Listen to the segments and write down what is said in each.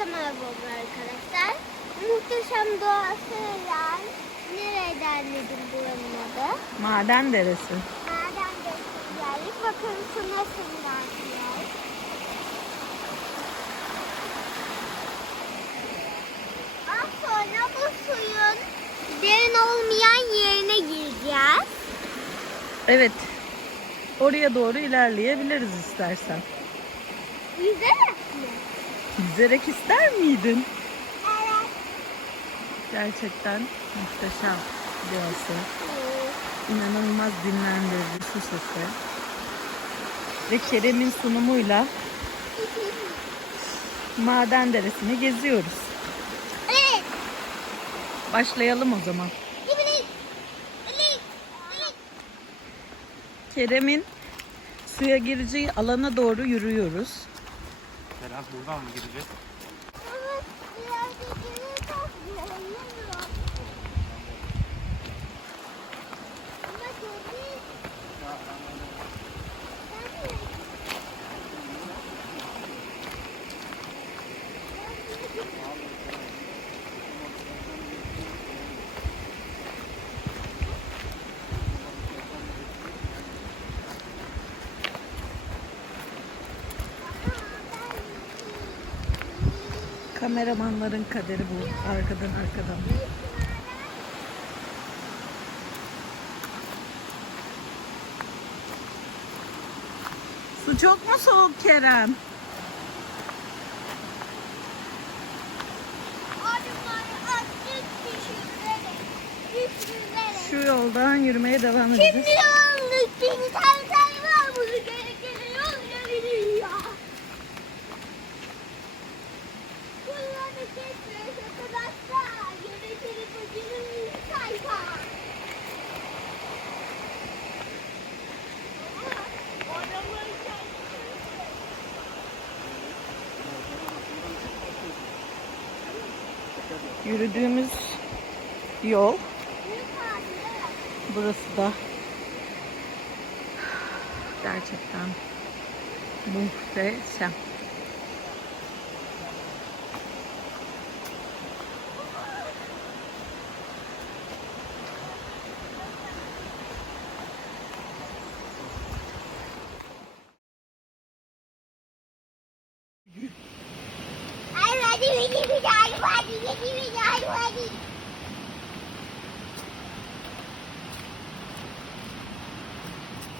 Herkese merhaba arkadaşlar. Muhteşem doğasıyla nereden dedim buranın adı? Maden deresi. Nereden dedim geldik. Bakın su nasıl ilerliyor. Az sonra bu suyun derin olmayan yerine gireceğiz. Evet. Oraya doğru ilerleyebiliriz istersen. Mi? Yüzerek ister miydin? Evet. Gerçekten muhteşem doğası. İnanılmaz dinlendirici su sesi. Ve Kerem'in sunumuyla maden deresini geziyoruz. Evet. Başlayalım o zaman. Kerem'in suya gireceği alana doğru yürüyoruz. Serhat buradan mı gideceğiz? Evet, biraz da Kameramanların kaderi bu. Arkadan arkadan. Su çok mu soğuk Kerem? Şu yoldan yürümeye devam edeceğiz. Şimdi Yürüdüğümüz yol burası da gerçekten muhteşem.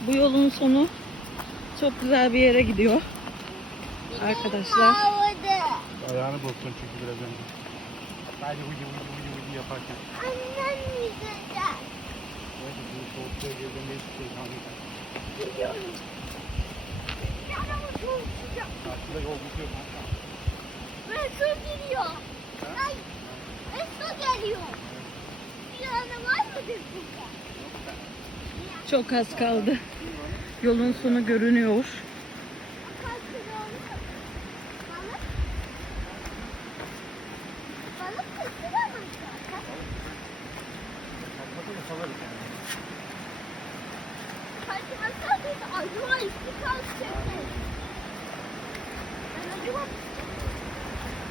Bu yolun sonu çok güzel bir yere gidiyor. Arkadaşlar. Ayağını bozdun çünkü biraz önce. Hadi uyu uyu uyu uyu yaparken. Annem mi yüzünden. Neyse bu soğukta gezdim ne istiyorsan. Gidiyorum. Arada yol bitiyor. Ben su geliyor. Ay, ben su geliyor. Bir anı var mıdır burada? Çok az kaldı. Yolun sonu görünüyor. Acaba istikrar çekmeyin. Ben acaba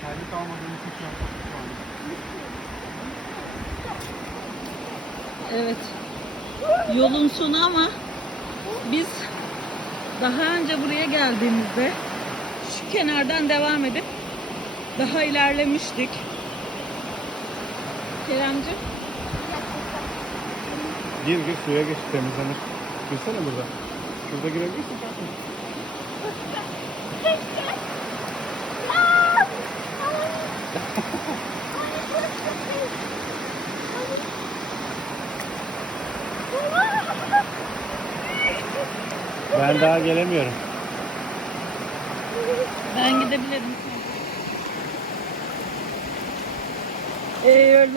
Terlik almadığını şu an. Evet. Yolun sonu ama biz daha önce buraya geldiğimizde şu kenardan devam edip daha ilerlemiştik. Keremci Gir gir suya geç temizlenir. Girsene burada. Şurada girebilirsin Ben daha gelemiyorum. ben gidebilirim. Kolay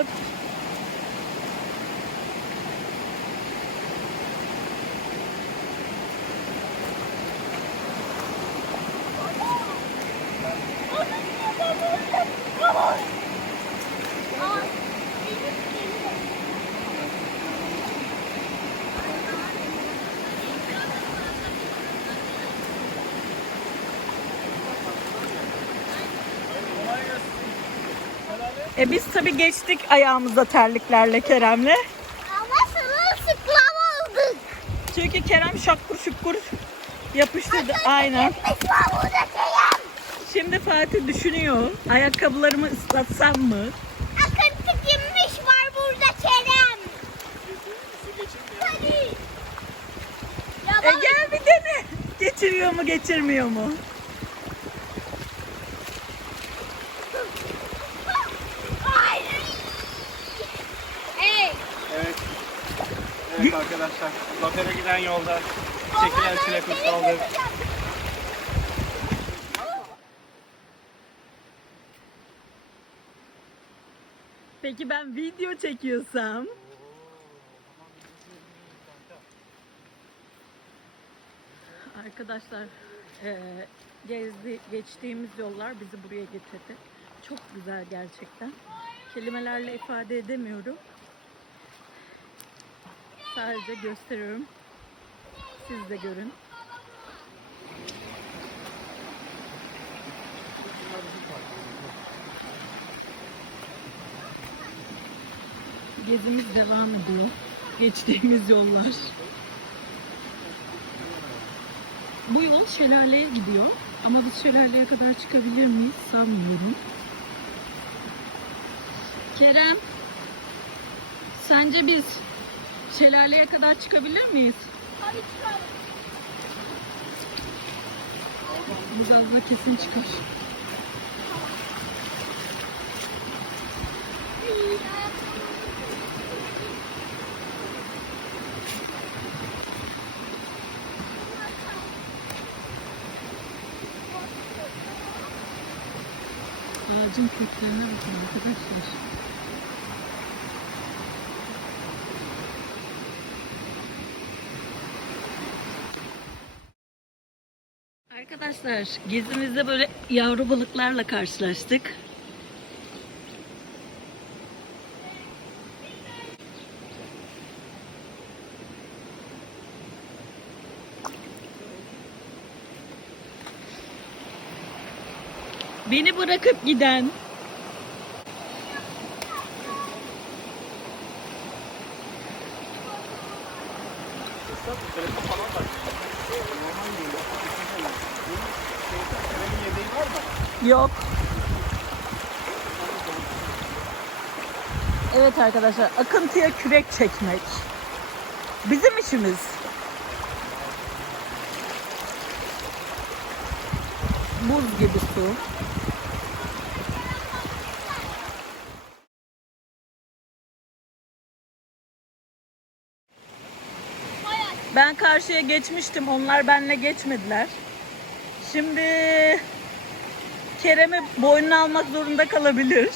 E biz tabii geçtik ayağımıza terliklerle Kerem'le. Ama sırılsıklam olduk. Çünkü Kerem şakkur şukkur yapıştırdı. Aynen. Şimdi Fatih düşünüyor. Ayakkabılarımı ıslatsam mı? Akıntı kimmiş var burada Kerem. Hadi. E gel bir dene. Geçiriyor mu geçirmiyor mu? Ay. Ey. Evet. Evet arkadaşlar. Zafer'e giden yolda çekilen oldu. seveceğim. Peki ben video çekiyorsam? Arkadaşlar eee, gezdi, geçtiğimiz yollar bizi buraya getirdi. Çok güzel gerçekten. Kelimelerle ifade edemiyorum. Sadece gösteriyorum. Siz de görün. Gezimiz devam ediyor. Geçtiğimiz yollar. Bu yol şelaleye gidiyor. Ama biz şelaleye kadar çıkabilir miyiz? Sanmıyorum. Kerem, sence biz şelaleye kadar çıkabilir miyiz? Hadi çıkalım. Bu gazla kesin çıkar. Ağacın köklerine bakın arkadaşlar. Arkadaşlar gezimizde böyle yavru balıklarla karşılaştık. Beni bırakıp giden Telefon falan. Yok. Evet arkadaşlar, akıntıya kürek çekmek. Bizim işimiz. Buz gibi su. Ben karşıya geçmiştim, onlar benimle geçmediler. Şimdi Kerem'i boynuna almak zorunda kalabilir.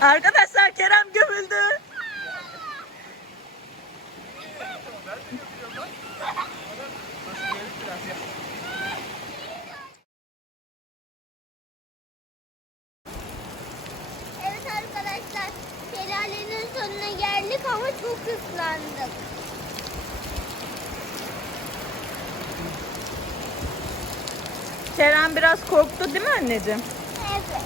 Arkadaşlar Kerem gömüldü. Evet arkadaşlar, şelalenin sonuna geldik ama çok ıslandık. Kerem biraz korktu değil mi anneciğim? Evet.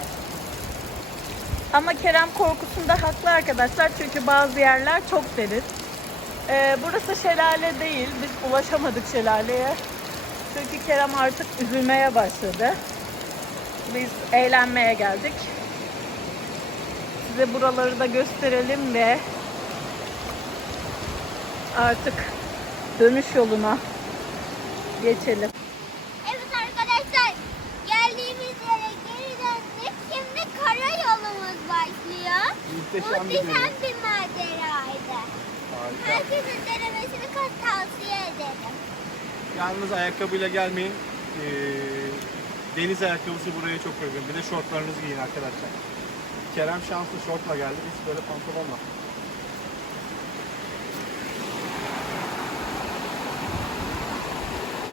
Ama Kerem korkusunda haklı arkadaşlar çünkü bazı yerler çok derin. Ee, burası şelale değil. Biz ulaşamadık şelaleye. Çünkü Kerem artık üzülmeye başladı. Biz eğlenmeye geldik. Size buraları da gösterelim ve artık dönüş yoluna geçelim. Evet arkadaşlar, geldiğimiz yere geri döndük. Şimdi karayolumuz başlıyor. Muhteşem bir Muhteşem bir maceraydı. Harika. Herkesin denemesini kat tavsiye ederim. Yalnız ayakkabıyla gelmeyin. Ee, deniz ayakkabısı buraya çok uygun. Bir de şortlarınızı giyin arkadaşlar. Kerem şanslı şortla geldi. Biz böyle pantolonla.